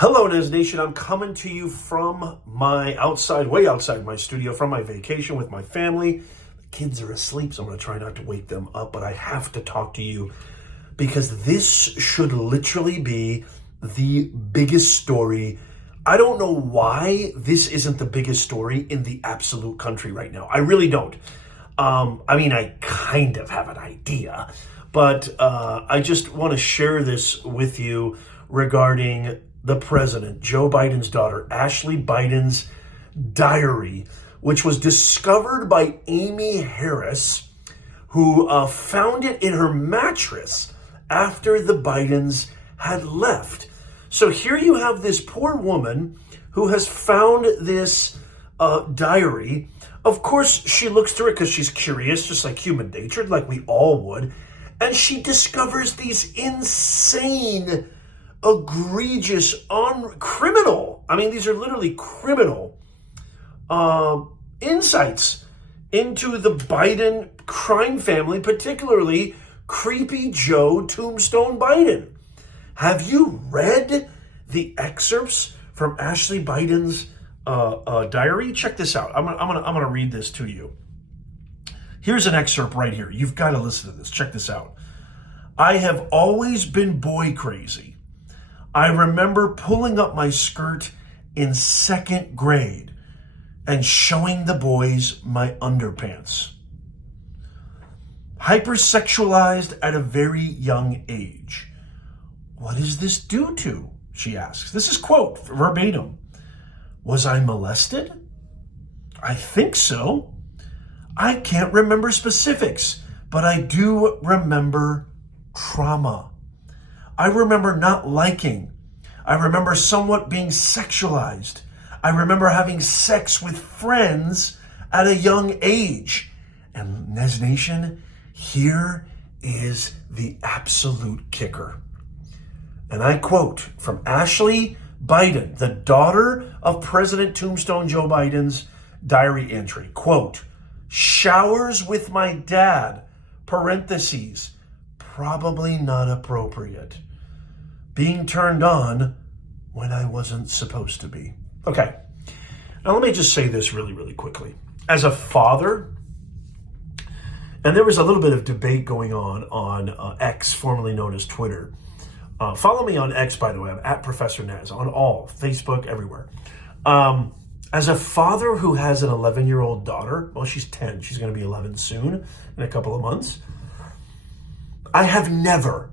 Hello, Nez Nation. I'm coming to you from my way outside my studio, from my vacation with my family. The kids are asleep, so I'm going to try not to wake them up, but I have to talk to you because this should literally be the biggest story. I don't know why this isn't the biggest story in the absolute country right now. I really don't. I kind of have an idea, but I just want to share this with you regarding the president, Joe Biden's daughter, Ashley Biden's diary, which was discovered by Amy Harris, who found it in her mattress after the Bidens had left. So here you have this poor woman who has found this diary. Of course, she looks through it because she's curious, just like human nature, like we all would. And she discovers these insane, egregious, criminal, these are literally criminal insights into the Biden crime family, particularly creepy Joe Tombstone Biden. Have you read the excerpts from Ashley Biden's diary? Check this out. I'm gonna read this to you. Here's an excerpt right here. You've got to listen to this. Check this out. I have always been boy crazy. I remember pulling up my skirt in second grade and showing the boys my underpants. Hypersexualized at a very young age. What does this due to? She asks. This is quote verbatim. Was I molested? I think so. I can't remember specifics, but I do remember trauma. I remember not liking. I remember somewhat being sexualized. I remember having sex with friends at a young age. And Nez Nation, here is the absolute kicker. And I quote from Ashley Biden, the daughter of President Tombstone Joe Biden's diary entry, quote, showers with my dad, parentheses, probably not appropriate. Being turned on when I wasn't supposed to be. Okay, now let me just say this really, really quickly. As a father, and there was a little bit of debate going on X, formerly known as Twitter. Follow me on X, by the way. I'm at Professor Nez on all, Facebook, everywhere. As a father who has an 11-year-old daughter, well, she's 10. She's going to be 11 soon, in a couple of months. I have never,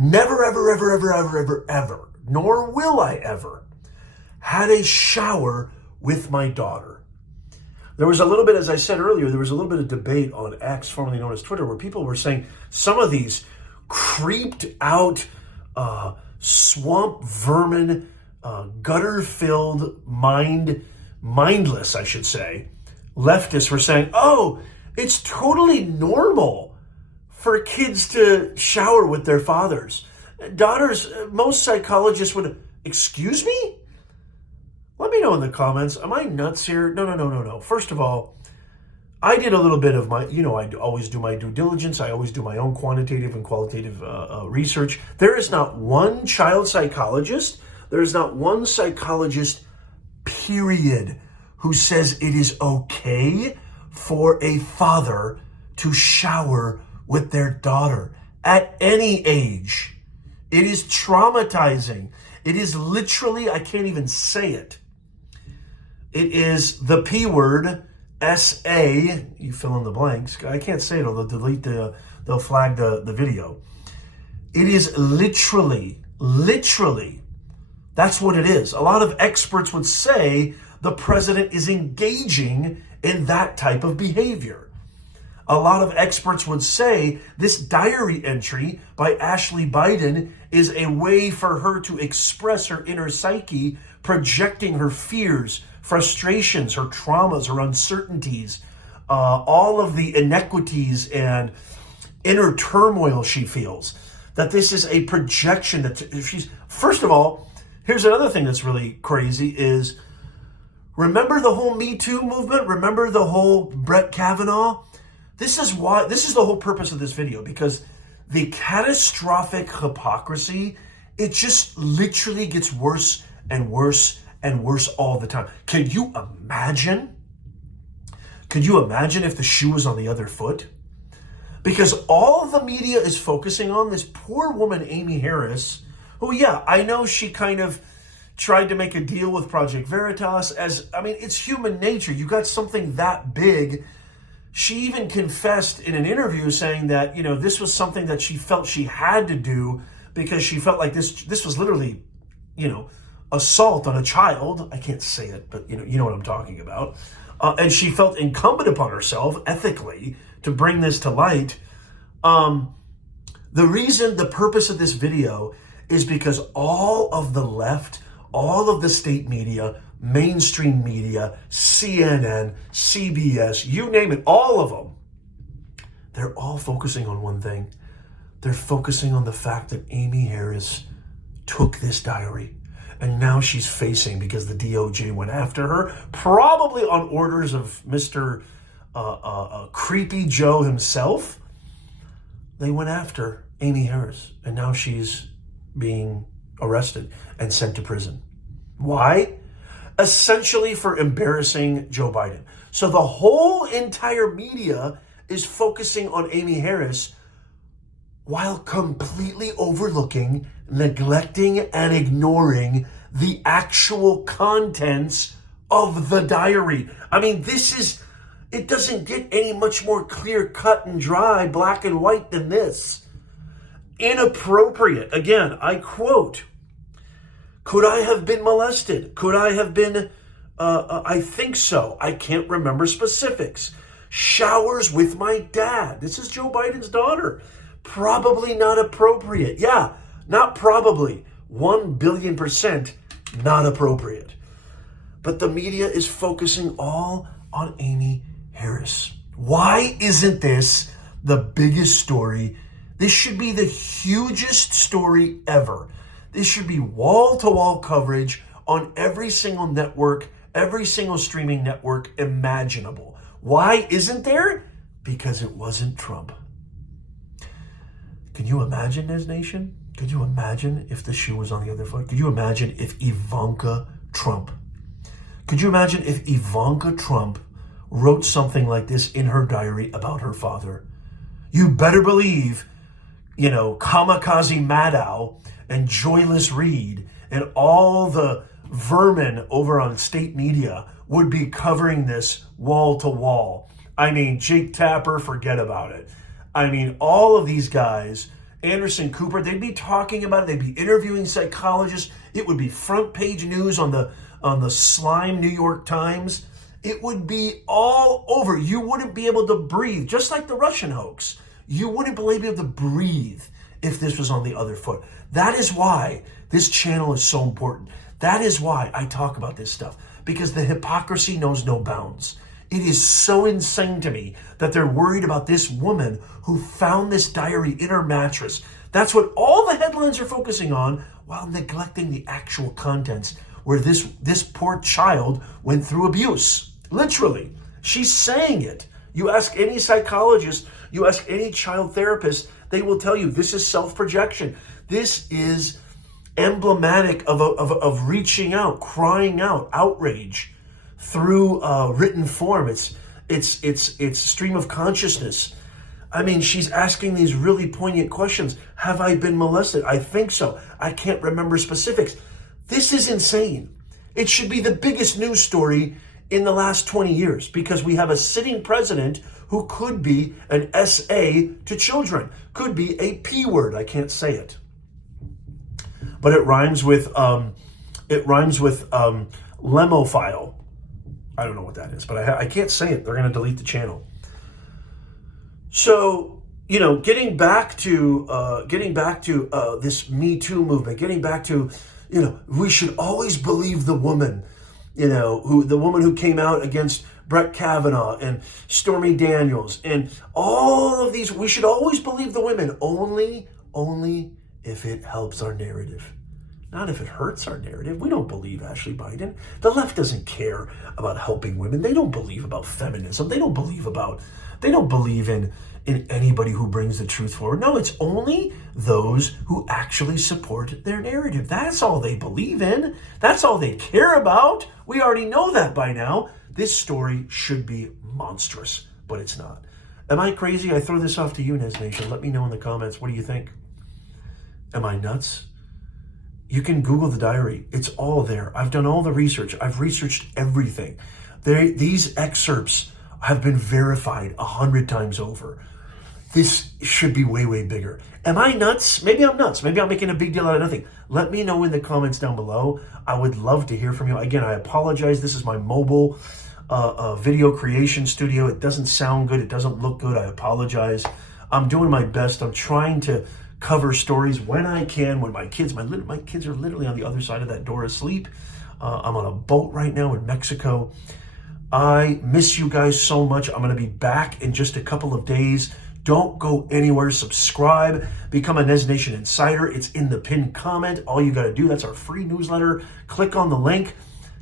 ever, nor will I ever, had a shower with my daughter. There was a little bit, as I said earlier, there was a little bit of debate on X, formerly known as Twitter, where people were saying some of these creeped out, swamp vermin, gutter-filled, mindless, I should say, leftists were saying, oh, it's totally normal for kids to shower with their fathers. Daughters, most psychologists would, excuse me? Let me know in the comments. Am I nuts here? No. First of all, I did a little bit of I always do my due diligence. I always do my own quantitative and qualitative research. There is not one child psychologist, there is not one psychologist, period, who says it is okay for a father to shower with their daughter at any age. It is traumatizing. It is literally, I can't even say it. It is the P word, S-A, you fill in the blanks. I can't say it, or they'll flag the video. It is literally, that's what it is. A lot of experts would say the president is engaging in that type of behavior. A lot of experts would say this diary entry by Ashley Biden is a way for her to express her inner psyche, projecting her fears, frustrations, her traumas, her uncertainties, all of the inequities and inner turmoil she feels. That this is a projection that she's, first of all, here's another thing that's really crazy is, remember the whole Me Too movement? Remember the whole Brett Kavanaugh? This is the whole purpose of this video, because the catastrophic hypocrisy, it just literally gets worse and worse and worse all the time. Could you imagine? Could you imagine if the shoe was on the other foot? Because all of the media is focusing on this poor woman, Amy Harris, who, yeah, I know she kind of tried to make a deal with Project Veritas it's human nature. You got something that big. She even confessed in an interview saying that, this was something that she felt she had to do because she felt like this was literally, assault on a child. I can't say it, but you know what I'm talking about. And she felt incumbent upon herself ethically to bring this to light. The purpose of this video is because all of the left, all of the state media, mainstream media, CNN, CBS, you name it, all of them, they're all focusing on one thing. They're focusing on the fact that Amy Harris took this diary. And now she's facing, because the DOJ went after her, probably on orders of Mr. Creepy Joe himself. They went after Amy Harris, and now she's being arrested and sent to prison. Why? Essentially for embarrassing Joe Biden. So the whole entire media is focusing on Amy Harris while completely overlooking, neglecting, and ignoring the actual contents of the diary. It doesn't get any much more clear cut and dry, black and white than this. Inappropriate. Again, I quote, could I have been molested? Could I have been, I think so. I can't remember specifics. Showers with my dad. This is Joe Biden's daughter. Probably not appropriate. Yeah, not probably. 1,000,000,000% not appropriate. But the media is focusing all on Amy Harris. Why isn't this the biggest story? This should be the hugest story ever. This should be wall-to-wall coverage on every single network, every single streaming network imaginable. Why isn't there? Because it wasn't Trump. Can you imagine, Nez Nation? Could you imagine if the shoe was on the other foot? Could you imagine if Ivanka Trump wrote something like this in her diary about her father? You better believe, Kamikaze Maddow and Joyless Reed and all the vermin over on state media would be covering this wall to wall. Jake Tapper, forget about it. All of these guys, Anderson Cooper, they'd be talking about it. They'd be interviewing psychologists. It would be front page news on the slime New York Times. It would be all over. You wouldn't be able to breathe, just like the Russian hoax. You wouldn't be able to breathe if this was on the other foot. That is why this channel is so important. That is why I talk about this stuff, because the hypocrisy knows no bounds. It is so insane to me that they're worried about this woman who found this diary in her mattress. That's what all the headlines are focusing on, while neglecting the actual contents, where this poor child went through abuse. Literally. She's saying it. You ask any psychologist, you ask any child therapist, they will tell you this is self-projection. This is emblematic of reaching out, crying out, outrage through written form. It's stream of consciousness. She's asking these really poignant questions. Have I been molested? I think so. I can't remember specifics. This is insane. It should be the biggest news story in the last 20 years, because we have a sitting president who could be an SA to children, could be a P word. I can't say it, but it rhymes with lemophile. I don't know what that is, but I can't say it. They're going to delete the channel. So, getting back to this Me Too movement, getting back to, we should always believe the woman, the woman who came out against Brett Kavanaugh and Stormy Daniels and all of these. We should always believe the women only if it helps our narrative. Not if it hurts our narrative. We don't believe Ashley Biden. The left doesn't care about helping women. They don't believe about feminism. They don't believe in anybody who brings the truth forward. No, it's only those who actually support their narrative. That's all they believe in. That's all they care about. We already know that by now. This story should be monstrous, but it's not. Am I crazy? I throw this off to you, Nez Nation. Let me know in the comments. What do you think? Am I nuts? You can Google the diary. It's all there. I've done all the research. I've researched everything. These excerpts have been verified 100 times over. This should be way, way bigger. Am I nuts? Maybe I'm nuts. Maybe I'm making a big deal out of nothing. Let me know in the comments down below. I would love to hear from you. Again, I apologize. This is my mobile video creation studio. It doesn't sound good. It doesn't look good. I apologize. I'm doing my best. I'm trying to cover stories when I can, when my kids are literally on the other side of that door asleep. I'm on a boat right now in Mexico. I miss you guys so much. I'm going to be back in just a couple of days. Don't go anywhere. Subscribe. Become a Nez Nation Insider. It's in the pinned comment. All you got to do, that's our free newsletter. Click on the link.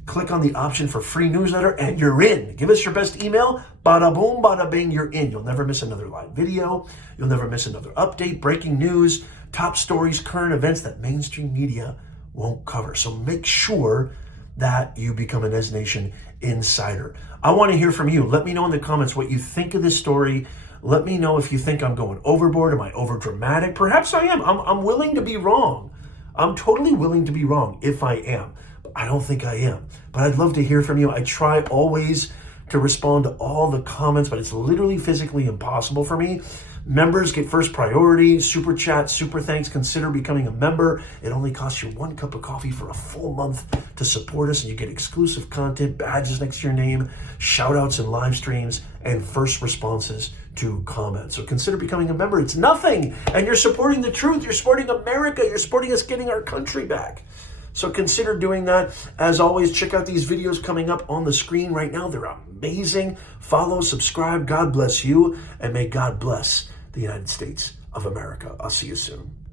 Click on the option for free newsletter, and you're in. Give us your best email. Bada boom, bada bing, you're in. You'll never miss another live video. You'll never miss another update, breaking news, top stories, current events that mainstream media won't cover. So make sure that you become a Nez Nation Insider. I want to hear from you. Let me know in the comments what you think of this story. Let me know if you think I'm going overboard. Am I over dramatic? Perhaps I am. I'm willing to be wrong. I'm totally willing to be wrong if I am. I don't think I am, but I'd love to hear from you. I try always to respond to all the comments, but it's literally physically impossible for me. Members get first priority, super chat, super thanks. Consider becoming a member. It only costs you 1 cup of coffee for a full month to support us, and you get exclusive content, badges next to your name, shout outs and live streams, and first responses to comments. So consider becoming a member. It's nothing, and you're supporting the truth. You're supporting America. You're supporting us getting our country back. So consider doing that. As always, check out these videos coming up on the screen right now. They're amazing. Follow, subscribe. God bless you, and may God bless the United States of America. I'll see you soon.